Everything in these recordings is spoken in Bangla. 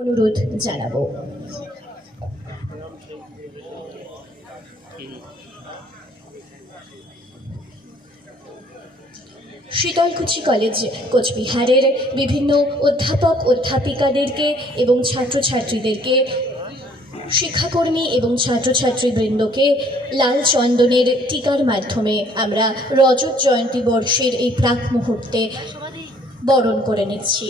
অনুরোধ জানাব। শীতলকুচি কলেজ, কোচবিহারের বিভিন্ন অধ্যাপক, অধ্যাপিকাদেরকে এবং ছাত্রছাত্রীদেরকে, শিক্ষাকর্মী এবং ছাত্রছাত্রীবৃন্দকে লাল চন্দনের টিকার মাধ্যমে আমরা রজত জয়ন্তী বর্ষের এই প্রাক মুহূর্তে বরণ করে নিচ্ছি।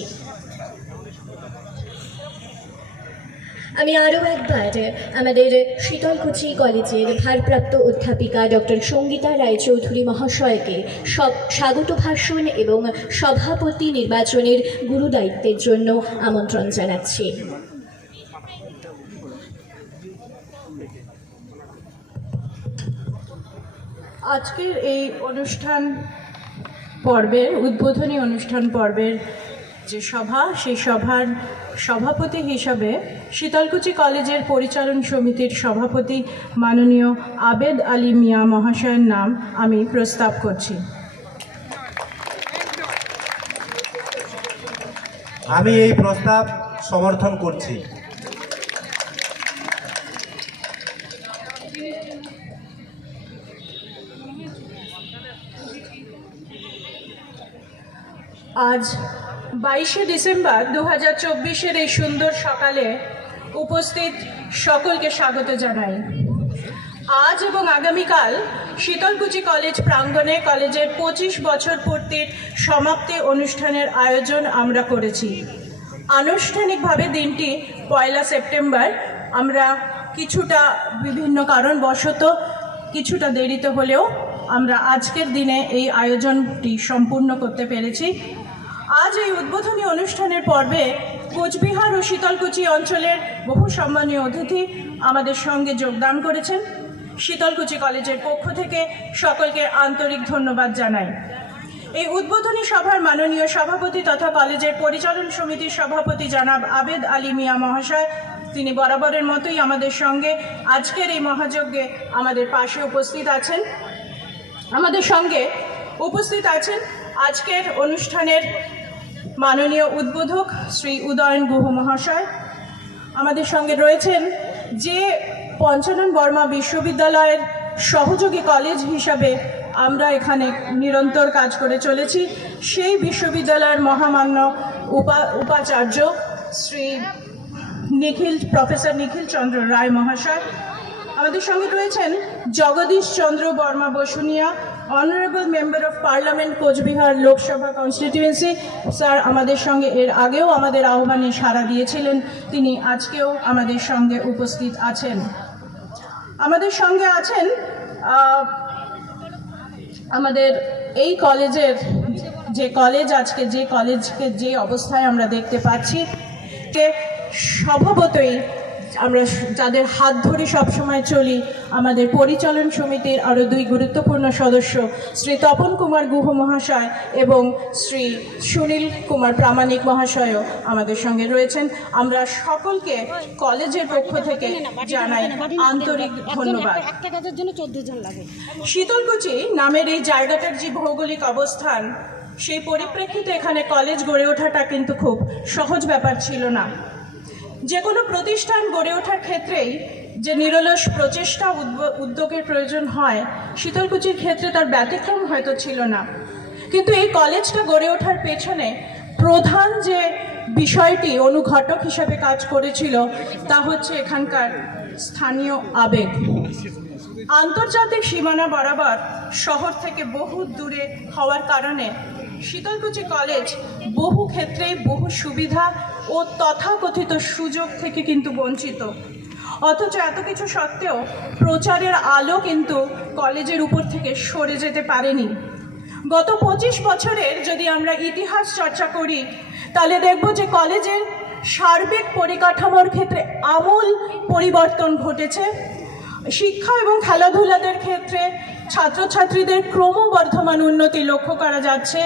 আমি আরও একবার আমাদের শীতলকুচি কলেজের ভারপ্রাপ্ত অধ্যাপিকা ডক্টর সঙ্গীতা রায়চৌধুরী মহাশয়কে সব স্বাগত ভাষণ এবং সভাপতি নির্বাচনের গুরুদায়িত্বের জন্য আমন্ত্রণ জানাচ্ছি। আজকের এই অনুষ্ঠান পর্বের, উদ্বোধনী অনুষ্ঠান পর্বের যে সভা সেই সভার সভাপতি হিসাবে শীতলকুচি কলেজের পরিচালন সমিতির সভাপতি মাননীয় আবেদ আলী মিয়া মহাশয়ের নাম আমি প্রস্তাব করছি। আমি এই প্রস্তাব সমর্থন করছি। আজ বাইশে ডিসেম্বর দু হাজার চব্বিশের এই সুন্দর সকালে উপস্থিত সকলকে স্বাগত জানাই। আজ এবং আগামীকাল শীতলকুচি কলেজ প্রাঙ্গণে কলেজের পঁচিশ বছর পূর্তির সমাপ্তি অনুষ্ঠানের আয়োজন আমরা করেছি। আনুষ্ঠানিকভাবে দিনটি পয়লা সেপ্টেম্বর। আমরা কিছুটা বিভিন্ন কারণবশত কিছুটা দেরিতে হলেও আমরা আজকের দিনে এই আয়োজনটি সম্পূর্ণ করতে পেরেছি। আজ এই উদ্বোধনী অনুষ্ঠানের পর্বে কোচবিহার ও শীতলকুচি অঞ্চলের বহু সম্মানীয় অতিথি আমাদের সঙ্গে যোগদান করেছেন। শীতলকুচি কলেজের পক্ষ থেকে সকলকে আন্তরিক ধন্যবাদ জানাই। এই উদ্বোধনী সভার মাননীয় সভাপতি তথা কলেজের পরিচালন সমিতির সভাপতি জানাব আবেদ আলী মিয়া মহাশয়, তিনি বরাবরের মতোই আমাদের সঙ্গে আজকের এই মহাযজ্ঞে আমাদের পাশে উপস্থিত আছেন। আমাদের সঙ্গে উপস্থিত আছেন আজকের অনুষ্ঠানের মাননীয় উদ্বোধক শ্রী উদয়ন গুহ মহাশয়, আমাদের সঙ্গে রয়েছেন যে পঞ্চানন বর্মা বিশ্ববিদ্যালয়ের সহযোগী কলেজ হিসাবে আমরা এখানে নিরন্তর কাজ করে চলেছি। সেই বিশ্ববিদ্যালয়ের মহামান্য উপা, উপাচার্য শ্রী নিখিল, প্রফেসর নিখিল চন্দ্র রায় মহাশয় আমাদের সঙ্গে রয়েছেন Jagadish Chandra Barma Basunia honourable member of parliament Cooch Behar Lok Sabha constituency sir, আমাদের সঙ্গে এর আগেও আমাদের আহ্বানে সাড়া দিয়েছিলেন। তিনি আজকেও আমাদের সঙ্গে উপস্থিত আছেন। আমাদের সঙ্গে আছেন আমাদের এই কলেজের যে কলেজ, আজকে যে কলেজকে যে অবস্থায় আমরা দেখতে পাচ্ছি কে স্বভাবতই আমরা যাদের হাত ধরে সবসময় চলি। আমাদের পরিচালন সমিতির আরও দুই গুরুত্বপূর্ণ সদস্য শ্রী তপন কুমার গুহ মহাশয় এবং শ্রী সুনীল কুমার প্রামাণিক মহাশয়ও আমাদের সঙ্গে রয়েছেন। আমরা সকলকে কলেজের পক্ষ থেকে জানাই আন্তরিক ধন্যবাদ। শীতলকুচি নামের এই জায়গাটার যে ভৌগোলিক অবস্থান, সেই পরিপ্রেক্ষিতে এখানে কলেজ গড়ে ওঠাটা কিন্তু খুব সহজ ব্যাপার ছিল না। যে কোনো প্রতিষ্ঠান গড়ে ওঠার ক্ষেত্রেই যে নিরলস প্রচেষ্টা উদ্যোগের প্রয়োজন হয়, শীতলকুচির ক্ষেত্রে তার ব্যতিক্রম হয়তো ছিল না। কিন্তু এই কলেজটা গড়ে ওঠার পেছনে প্রধান যে বিষয়টি অনুঘটক হিসাবে কাজ করেছিল, তা হচ্ছে এখানকার স্থানীয় আবেগ। আন্তর্জাতিক সীমানা বরাবর শহর থেকে বহু দূরে হওয়ার কারণে শীতলকুচি কলেজ বহু ক্ষেত্রেই বহু সুবিধা ও তথাকথিত সুযোগ থেকে কিন্তু বঞ্চিত। অথচ এত কিছু সত্ত্বেও প্রচারের আলো কিন্তু কলেজের উপর থেকে সরে যেতে পারেনি। গত পঁচিশ বছরের যদি আমরা ইতিহাস চর্চা করি, তাহলে দেখব যে কলেজের সার্বিক পরিকাঠামোর ক্ষেত্রে আমূল পরিবর্তন ঘটেছে। শিক্ষা এবং খেলাধুলাদের ক্ষেত্রে ছাত্রছাত্রীদের ক্রমবর্ধমান উন্নতি লক্ষ্য করা যাচ্ছে।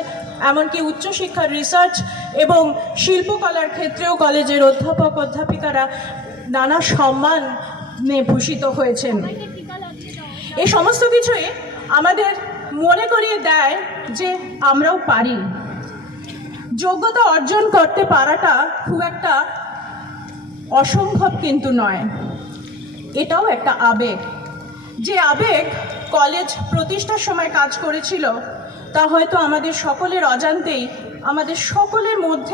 এমনকি উচ্চশিক্ষার রিসার্চ এবং শিল্পকলার ক্ষেত্রেও কলেজের অধ্যাপক, অধ্যাপিকারা নানা সম্মানে ভূষিত হয়েছেন। এই সমস্ত কিছুই আমাদের মনে করিয়ে দেয় যে আমরাও পারি। যোগ্যতা অর্জন করতে পারাটা খুব একটা অসম্ভব কিন্তু নয়। এটাও একটা আবেগ। যে আবেগ কলেজ প্রতিষ্ঠার সময় কাজ করেছিল, তা হয়তো আমাদের সকলের অজান্তেই আমাদের সকলের মধ্যে